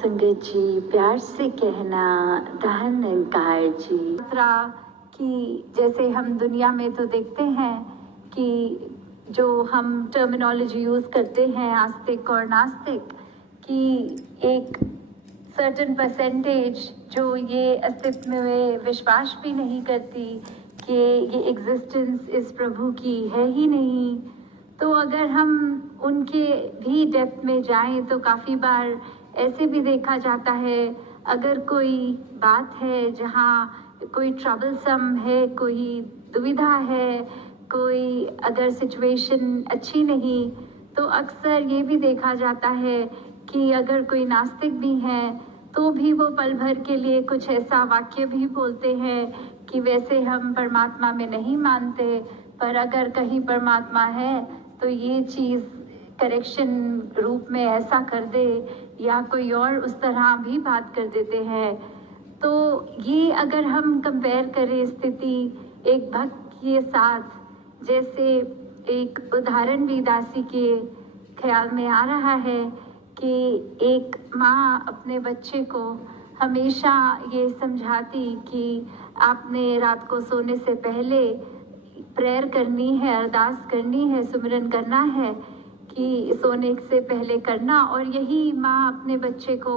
संगत जी, प्यार से कहना दहन निरंकार जी। कि जैसे हम दुनिया में तो देखते हैं कि जो हम टर्मिनोलॉजी यूज़ करते हैं आस्तिक और नास्तिक, कि एक सर्टेन परसेंटेज जो ये अस्तित्व में विश्वास भी नहीं करती कि ये एग्जिस्टेंस इस प्रभु की है ही नहीं। तो अगर हम उनके भी डेप्थ में जाएं तो काफ़ी बार ऐसे भी देखा जाता है, अगर कोई बात है जहाँ कोई ट्रबलसम है, कोई दुविधा है, कोई अगर सिचुएशन अच्छी नहीं, तो अक्सर ये भी देखा जाता है कि अगर कोई नास्तिक भी है तो भी वो पल भर के लिए कुछ ऐसा वाक्य भी बोलते हैं कि वैसे हम परमात्मा में नहीं मानते, पर अगर कहीं परमात्मा है तो ये चीज़ करेक्शन रूप में ऐसा कर दे, या कोई और उस तरह भी बात कर देते हैं। तो ये अगर हम कंपेयर करें स्थिति एक भक्त के साथ, जैसे एक उदाहरण भी दासी के ख्याल में आ रहा है कि एक माँ अपने बच्चे को हमेशा ये समझाती कि आपने रात को सोने से पहले प्रेयर करनी है, अरदास करनी है, सुमिरन करना है, कि सोने से पहले करना। और यही माँ अपने बच्चे को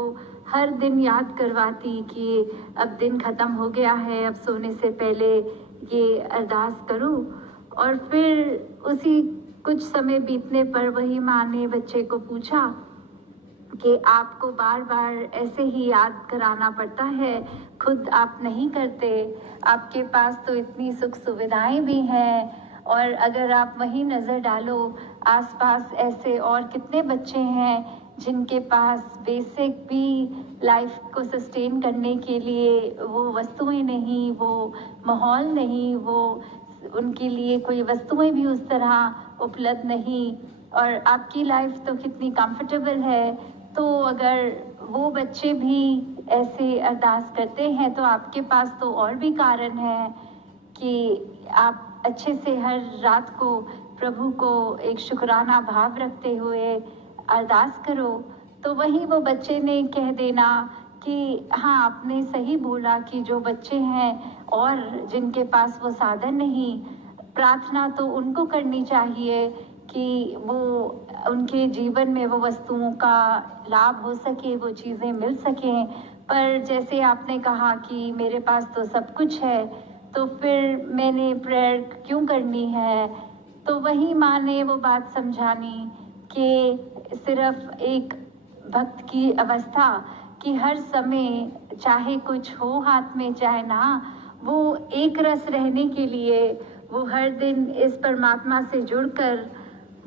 हर दिन याद करवाती कि अब दिन ख़त्म हो गया है, अब सोने से पहले ये अरदास करो। और फिर उसी कुछ समय बीतने पर वही माँ ने बच्चे को पूछा कि आपको बार बार ऐसे ही याद कराना पड़ता है, खुद आप नहीं करते, आपके पास तो इतनी सुख सुविधाएं भी हैं, और अगर आप वहीं नज़र डालो आसपास ऐसे और कितने बच्चे हैं जिनके पास बेसिक भी लाइफ को सस्टेन करने के लिए वो वस्तुएं नहीं, वो माहौल नहीं, वो उनके लिए कोई वस्तुएं भी उस तरह उपलब्ध नहीं, और आपकी लाइफ तो कितनी कंफर्टेबल है। तो अगर वो बच्चे भी ऐसे अरदास करते हैं तो आपके पास तो और भी कारण है कि आप अच्छे से हर रात को प्रभु को एक शुक्राना भाव रखते हुए अरदास करो। तो वही वो बच्चे ने कह देना कि हाँ, आपने सही बोला कि जो बच्चे हैं और जिनके पास वो साधन नहीं, प्रार्थना तो उनको करनी चाहिए कि वो उनके जीवन में वो वस्तुओं का लाभ हो सके, वो चीज़ें मिल सकें। पर जैसे आपने कहा कि मेरे पास तो सब कुछ है, तो फिर मैंने प्रेयर क्यों करनी है? तो वही माँ ने वो बात समझानी कि सिर्फ एक भक्त की अवस्था कि हर समय चाहे कुछ हो हाथ में चाहे ना, वो एक रस रहने के लिए वो हर दिन इस परमात्मा से जुड़कर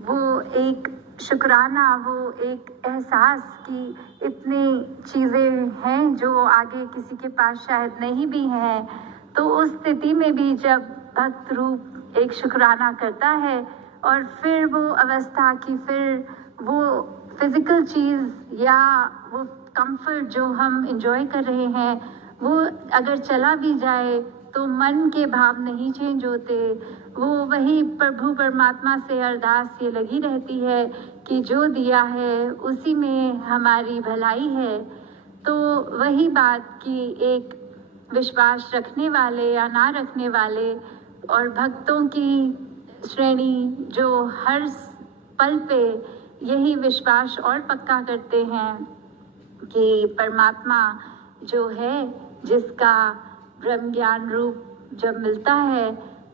वो एक शुक्राना, वो एक एहसास कि इतनी चीज़ें हैं जो आगे किसी के पास शायद नहीं भी हैं। तो उस स्थिति में भी जब भक्त रूप एक शुक्राना करता है, और फिर वो अवस्था की फिर वो फिजिकल चीज़ या वो कंफर्ट जो हम एंजॉय कर रहे हैं वो अगर चला भी जाए तो मन के भाव नहीं चेंज होते। वो वही प्रभु परमात्मा से अरदास ये लगी रहती है कि जो दिया है उसी में हमारी भलाई है। तो वही बात कि एक विश्वास रखने वाले या ना रखने वाले और भक्तों की श्रेणी जो हर पल पे यही विश्वास और पक्का करते हैं कि परमात्मा जो है, जिसका ब्रह्म ज्ञान रूप जब मिलता है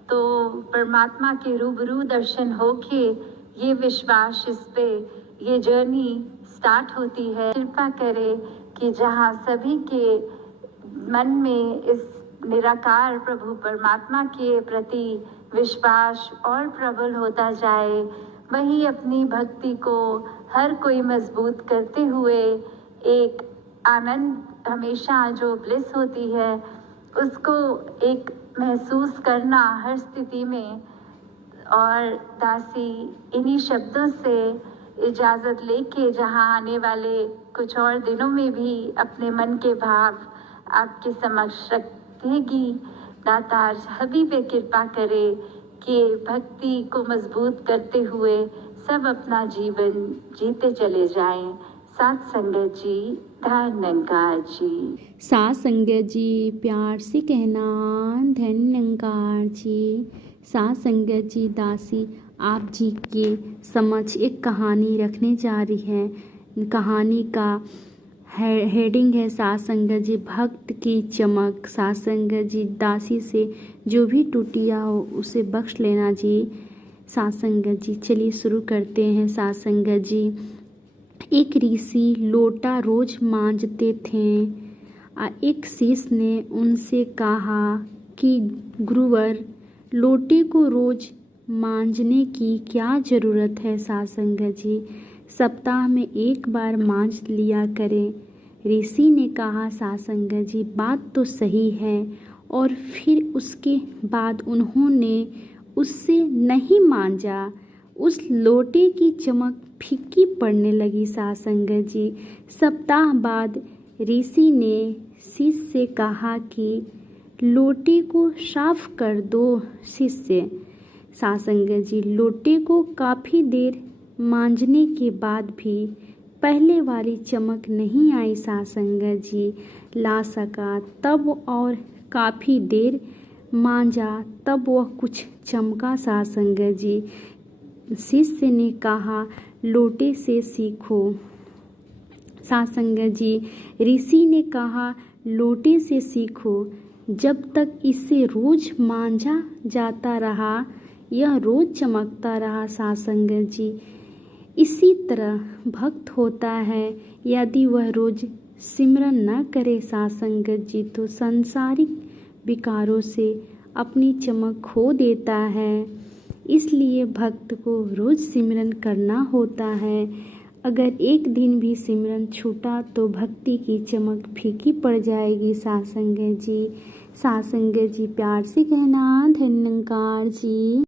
तो परमात्मा के रूबरू दर्शन होके ये विश्वास, इस पे ये जर्नी स्टार्ट होती है। कृपा करे कि जहाँ सभी के मन में इस निराकार प्रभु परमात्मा के प्रति विश्वास और प्रबल होता जाए, वही अपनी भक्ति को हर कोई मजबूत करते हुए एक आनंद हमेशा जो ब्लिस होती है उसको एक महसूस करना हर स्थिति में। और दासी इन्हीं शब्दों से इजाज़त लेके जहाँ आने वाले कुछ और दिनों में भी अपने मन के भाव आपके समक्ष रखेगी, दातार सभी पे कृपा करे कि भक्ति को मजबूत करते हुए सब अपना जीवन जीते चले जाएं। साथ संगत जी धन्यकार जी। साथ संगत जी प्यार से कहना धन्यकार जी। साथ संगत जी दासी आप जी के समक्ष एक कहानी रखने जा रही है। कहानी का हेडिंग है साथ संगत जी भक्त की चमक। साथ संगत जी दासी से जो भी टूटिया हो उसे बख्श लेना जी। साथ संगत जी चलिए शुरू करते हैं। साथ संगत जी एक ऋषि लोटा रोज मांजते थे। एक शिष्य ने उनसे कहा कि गुरुवर लोटे को रोज मांजने की क्या ज़रूरत है। साथ संगत जी सप्ताह में एक बार मांज लिया करें। ऋषि ने कहा साथ संगत जी बात तो सही है। और फिर उसके बाद उन्होंने उससे नहीं मांजा। उस लोटे की चमक फीकी पड़ने लगी। साथ संगत जी सप्ताह बाद ऋषि ने शिष्य से कहा कि लोटे को साफ कर दो। शिष्य साथ संगत जी लोटे को काफ़ी देर मांजने के बाद भी पहले वाली चमक नहीं आई। साथ संगत जी ला सका तब और काफ़ी देर मांजा तब वह कुछ चमका। साथ संगत जी शिष्य ने कहा लोटे से सीखो। साथ संगत जी ऋषि ने कहा लोटे से सीखो। जब तक इसे रोज मांजा जाता रहा यह रोज चमकता रहा। साथ संगत जी इसी तरह भक्त होता है। यदि वह रोज सिमरन न करे साथ संगत जी तो सांसारिक विकारों से अपनी चमक खो देता है। इसलिए भक्त को रोज सिमरन करना होता है। अगर एक दिन भी सिमरन छूटा तो भक्ति की चमक फीकी पड़ जाएगी। साथ संगत जी प्यार से कहना धन्यकार जी।